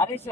హరీష్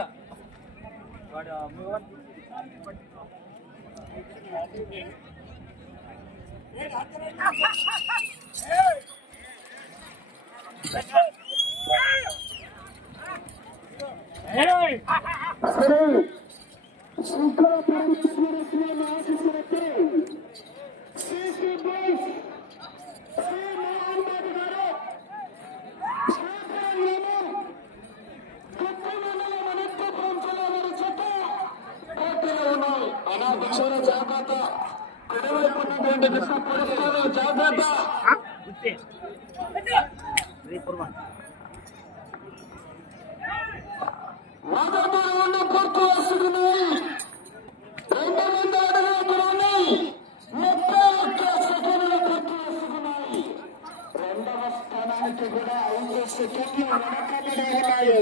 జాగ్రత్త జాగ్రత్త మొదటి రౌండ్ పూర్తి వస్తున్నాయి. 2 అడుగులు ఉన్నాయి. 31 సెకండ్లు పూర్తి వస్తున్నాయి. రెండవ స్థానానికి కూడా 5 సెకండ్లు వెనకబడి ఉన్నాయి.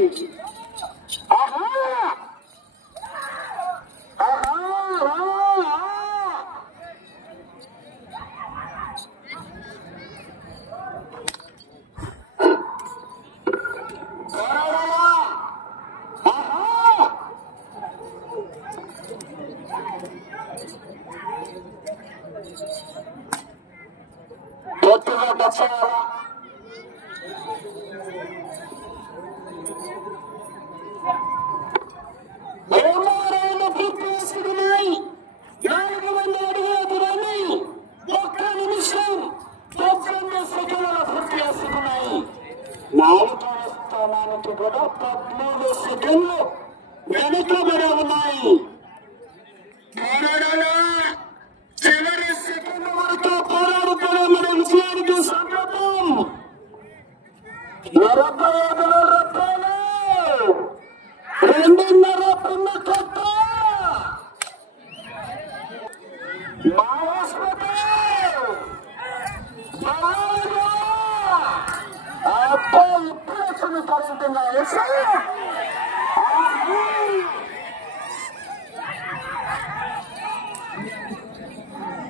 స్థానానికి కూడా 13 సెకండ్లు వెనుకబడి ఉన్నాయి. చివరి సెకండ్ వరకు పోరాడుతున్న మన విజయానికి సందర్భం 25 రూపాయలు 2.5 పిన్న కట్ట ఇప్పుడు వచ్చింది కరెంటుగా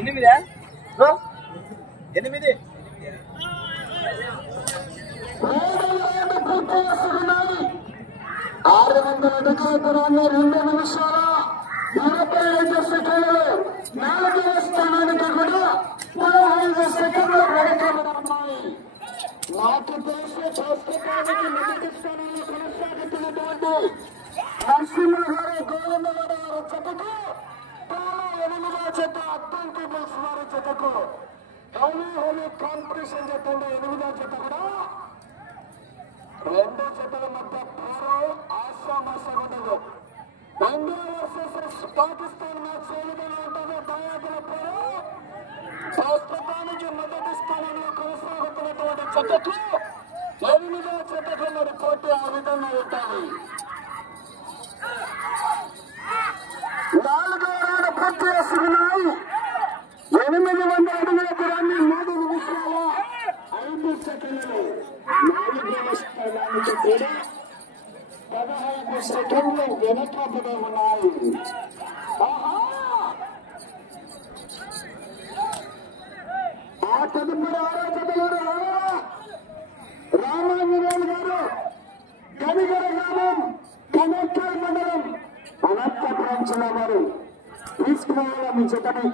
ఎనిమిదా 8 600 అడుగుల దూరాన్ని 2 నిమిషాల 25 సెకండ్లు. 4వ స్థానానికి కూడా 15 సెకండ్లు వెనకబడి ఉన్నాయి. నాకు తెలిసి ప్రస్తుతానికి మొదటి స్థానంలో కొనసాగుతున్నటువంటి నరసింహ గారు గోవిందగౌడ గారి జతకు 8వ జత అద్దంకి బుల్స్ వారి జతకు హెవీ కాంపిటీషన్ జతంలో 8వ జత కూడా 2 జతల మధ్య పోరు ఆశామాషగా ఉండదు. ఇండియా వర్సెస్ పాకిస్తాన్ మ్యాచ్ ఏ విధంగా ఉంటుందో దయాదుల పోరు ప్రస్తుతానికి మొదటి స్థానంలో కొనసాగుతున్నటువంటి జతకు 8వ జతకు మరి పోటీ ఆ విధంగా ఉంటుంది. 4వ రౌండ్ పూర్తి చేస్తున్నాయి. 800 అడుగుల దూరాన్ని 3 నిమిషాల 5 సెకండ్లు. 4వ స్థానానికి కూడా 15 సెకండ్లు వెనకబడి ఉన్నాయి. ఆ తదుపరి 6వ జత రామాంజనేయులు గారు కనిగర గ్రామం కనెక్టర్ మండలం అనంతపురం జిల్లా వారు తీసుకురావాల మీ జతని.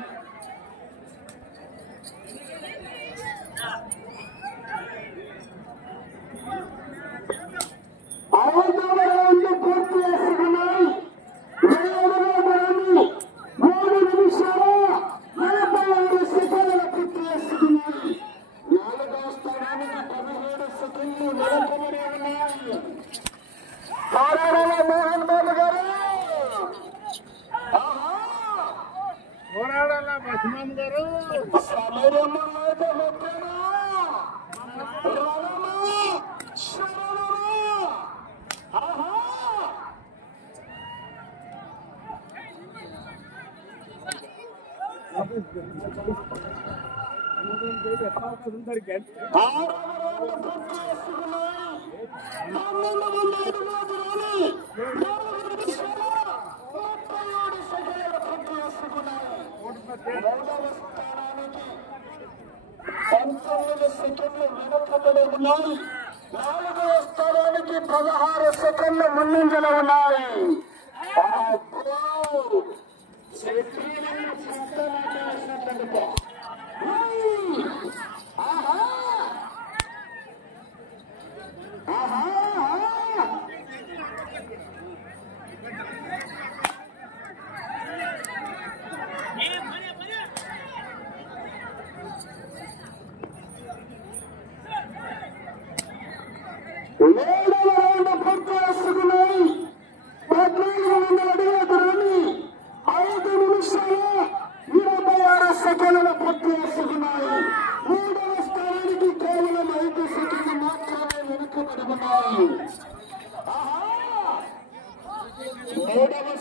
పూర్తి చేస్తున్నాయి. 3 నిమిషాల 45 సెకండ్ల పూర్తి చేస్తున్నాయి. 4వ స్థానానికి 17 సెకండ్లు వెనకబడి ఉన్నాయి. పోరాడాల మోహన్ బాబు గారు, పోరాడాల బస్మాన్ గారు, సమరమ్మ సెకండ్లు వెనుకబడి ఉన్నాయి. 4వ స్థానానికి 16 సెకండ్లు ముందంజలో ఉన్నాయి.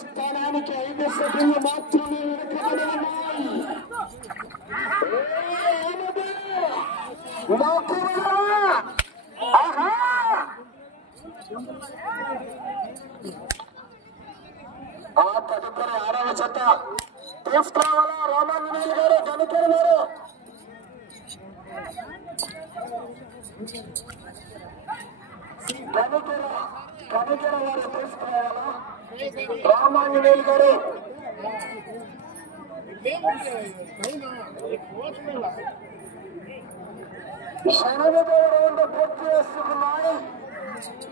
స్థానానికి 5 సెకండ్లు మాత్రమే వెనుకబడి ఉన్నాయి. తదుపరి 6వ జత తీసుకురావాలా రామాంజనేయులు గారు, గణికర్ గారు. గణికర్ గారు తీసుకురావాలా రామాంజనేయులు గారు. శనగదేవుడు పూర్తి చేసుకున్నాయి.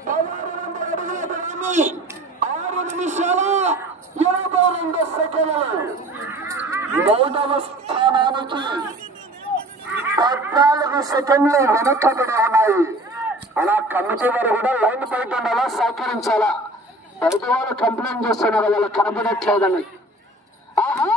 16 అడుగుల దూరాన్ని 6 నిమిషాల 22 సెకండ్లు. 3వ స్థానానికి 14 సెకండ్లు వెనకబడి ఉన్నాయి. అలా కమిటీ వారు కూడా లైన్ బయట ఉండాలా, సహకరించాలా. బయట వాళ్ళు కంప్లైంట్ చేస్తున్నారు వాళ్ళకి కనబడట్లేదని. ఆహా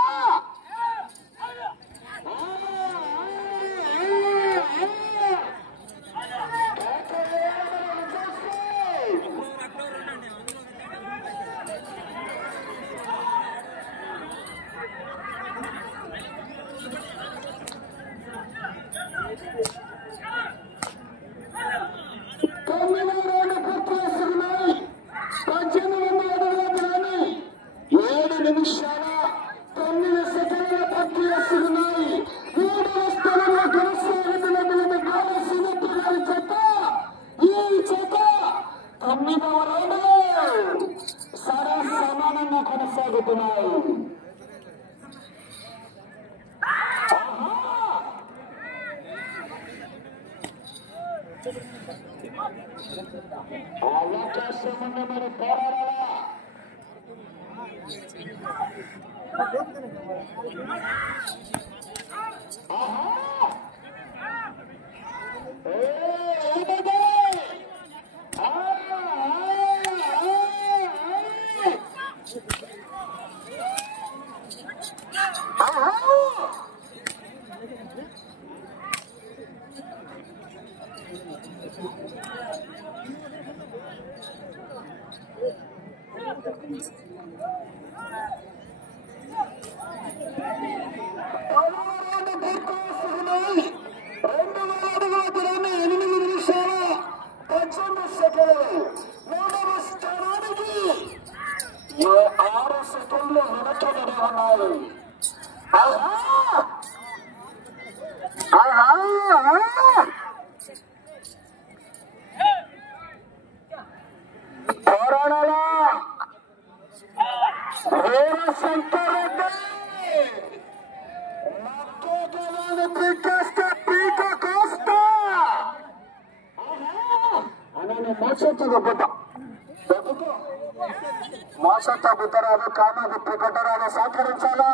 సమానంగా కొనసాగుతున్నాయి. అవకాశం ఉన్న మరి పోరాడాలా. మోసతో బుద్ధరాలు కామాకు ప్రకటరాలు సహకరించాలా.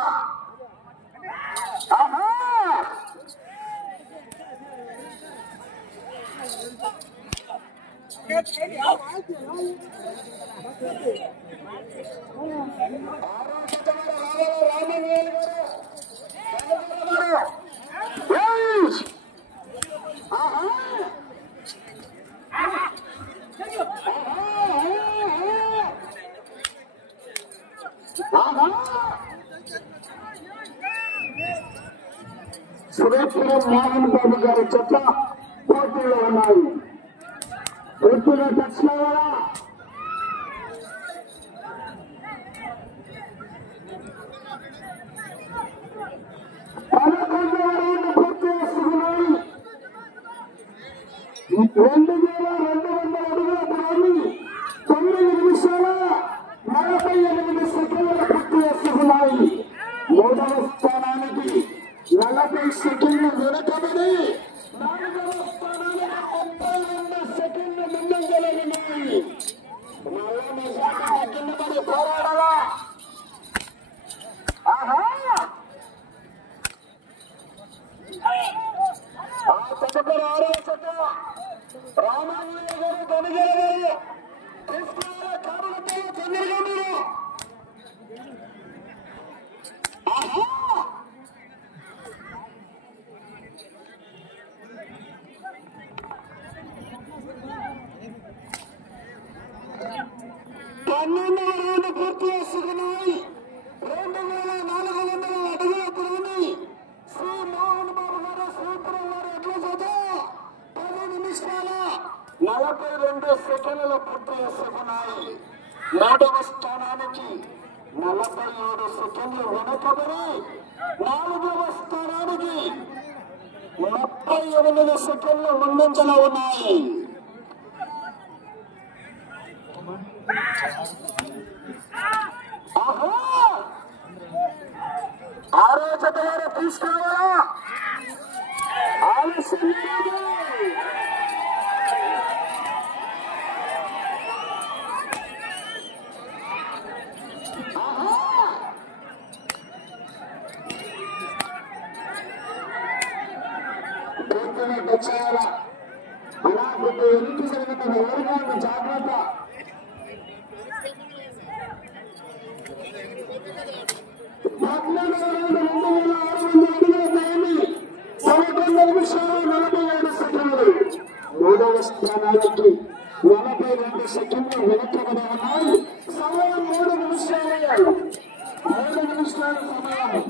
శ్రీపురం మోహన్ బాబు గారి జత పోటీలో ఉన్నాయి. పూర్తిగా టచ్ కావాలా? పూర్తి చేస్తున్నాయి. 2200 అడుగుల దూరాన్ని 9 నిమిషాల 48 సెకండ్ల పూర్తి చేస్తున్నాయి. మూడవ స్థానానికి 40 సెకండ్లు వెనుకబడి 4వ స్థానానికి 32 సెకండ్లు ముందంజలఉన్నాయి. కింద పడి పోరాడాలా? ఆహా! ఆ తదుపరి 6వ జత రామాంజనేయ గారు, ధనజయ గారు తీసుకోవాల కారులతో చంద్రగా మీరు. ఆహా! 12వ రౌండ్ పూర్తి చేసుకున్నాయి. 2400 అడుగుల దూరాన్ని శ్రీ మోహన్ బాబు గారు, శ్రీపురం వారు ఎట్లా చదువు 10 నిమిషాల 42 సెకండ్ల పూర్తి చేసుకున్నాయి. 3వ స్థానానికి 47 సెకండ్లు వెనుకబడి 4వ స్థానానికి 38 సెకండ్లు ముందంజలో ఉన్నాయి. ఆహా! 6వ జత వారు తీసుకోవాలా? ఆలస్యం లేదు. పూర్తిగా వచ్చేయాలా? అలా కొద్ది ఎన్నిక జరుగుతుంది. ఎవరికైనా జాగ్రత్త. 11 నిమిషాలు 47 సెకండ్లు. 3వ స్థానానికి 42 సెకండ్లు వెనకబడి ఉన్నాయి. సమయం 3 నిమిషాలు. 3 నిమిషాల సమయం.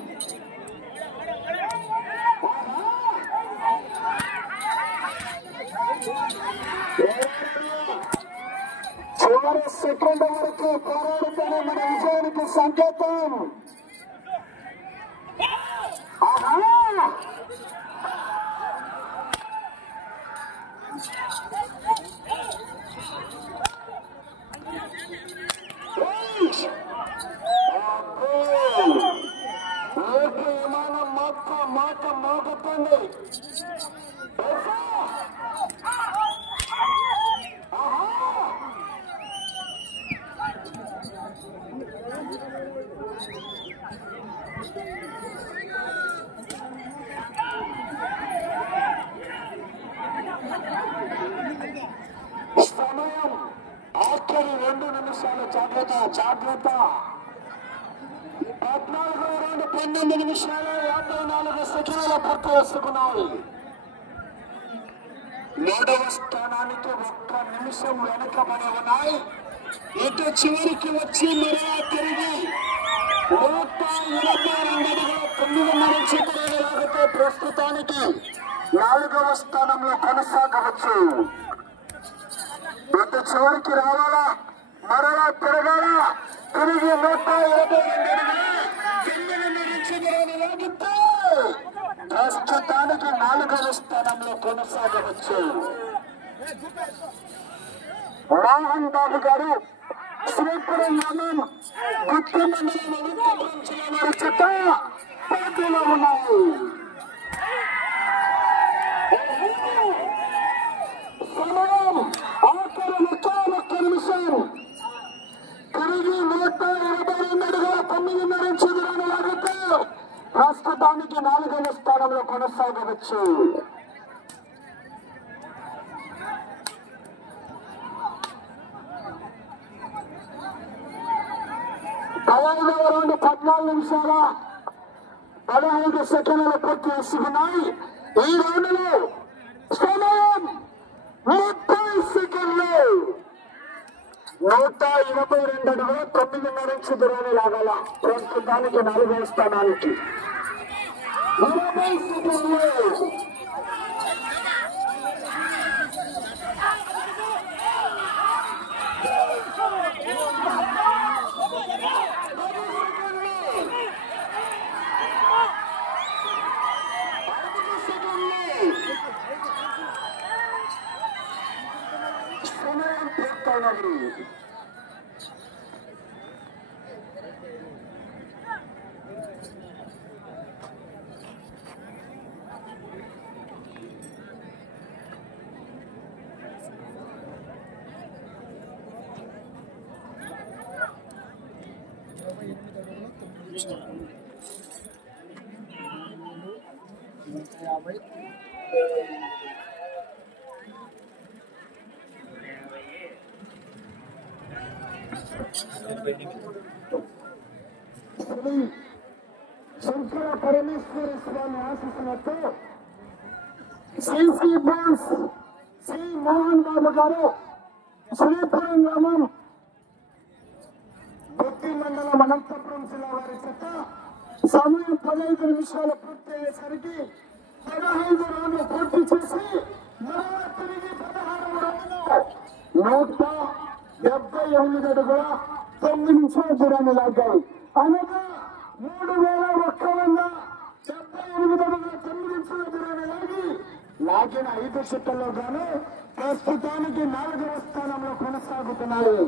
చివరి సెకండ్ వరకు పోరాడుతున్న మన విజయానికి సంకేతం. ఆహా! విమానం మాట మోగుతుంది. సమయం ఆఖరి 2 నిమిషాలు. జాగ్రత్త జాగ్రత్త. 14వ రౌండ్ 12 నిమిషాలు 54 సెకండ్ల పూర్తి చేసుకున్నాయి. 3వ స్థానానికి 1 నిమిషం వెనకబడి ఉన్నాయి. ఇటు చివరికి వచ్చి మరలా తిరిగి 122 అడుగుల 9.5 సెకండ్లు లాగితే ప్రస్తుతానికి 4వ స్థానంలో కొనసాగవచ్చు. ఇటు చివరికి రావాలా? మరలా తిరగాలా? తిరిగి 122 అడుగులు లాగితే ప్రస్తుతానికి 4వ స్థానంలో కొనసాగవచ్చు. మోహన్ బాబు గారు, శ్రీపురం మండలం గుత్తి మండలం అనంతపురం జిల్లా వారి చెత్త పోటీలో ఉన్నాయి. సమయం ఆఖరి 31 నిమిషాలు. తిరిగి 122 అడుగుల 9.5 దూరాన్ని లాగితే ప్రస్తుతానికి 4వ స్థానంలో కొనసాగవచ్చు. 15వ రౌండ్ 14 నిమిషాల 15 సెకండ్ల పూర్తి చేసుకున్నాయి. ఈ రౌండ్లో సమయం 30 సెకండ్లు. 122 అడుగులు 9.5 దూరాన్ని లాగాల ప్రస్తుతానికి 4వ స్థానానికి. 20 సెకండ్లు. సమయం పూర్తయినది. శ్రీ శంకర పరమేశ్వర స్వామి ఆశీస్సులతో సిసి బాస్ శ్రీ మోహన్ బాబు గారు శ్రీపురం గ్రామం బొత్తి మండలం అనంతపురం జిల్లా వారి చెత్త సమయం 15 నిమిషాలు పూర్తి అయ్యేసరికి 15 రౌండ్లు పూర్తి చేసి మరలా తిరిగి 16వ రౌండ్లో 178 అడుగుల 9 నిమిషాల దూరాన్ని లాగాయి. అనగా 3178 అడుగుల 9 నిమిషాల దూరాన్ని లాగిన 5 సెకండ్లో గాను ప్రస్తుతానికి 4వ స్థానంలో కొనసాగుతున్నాయి.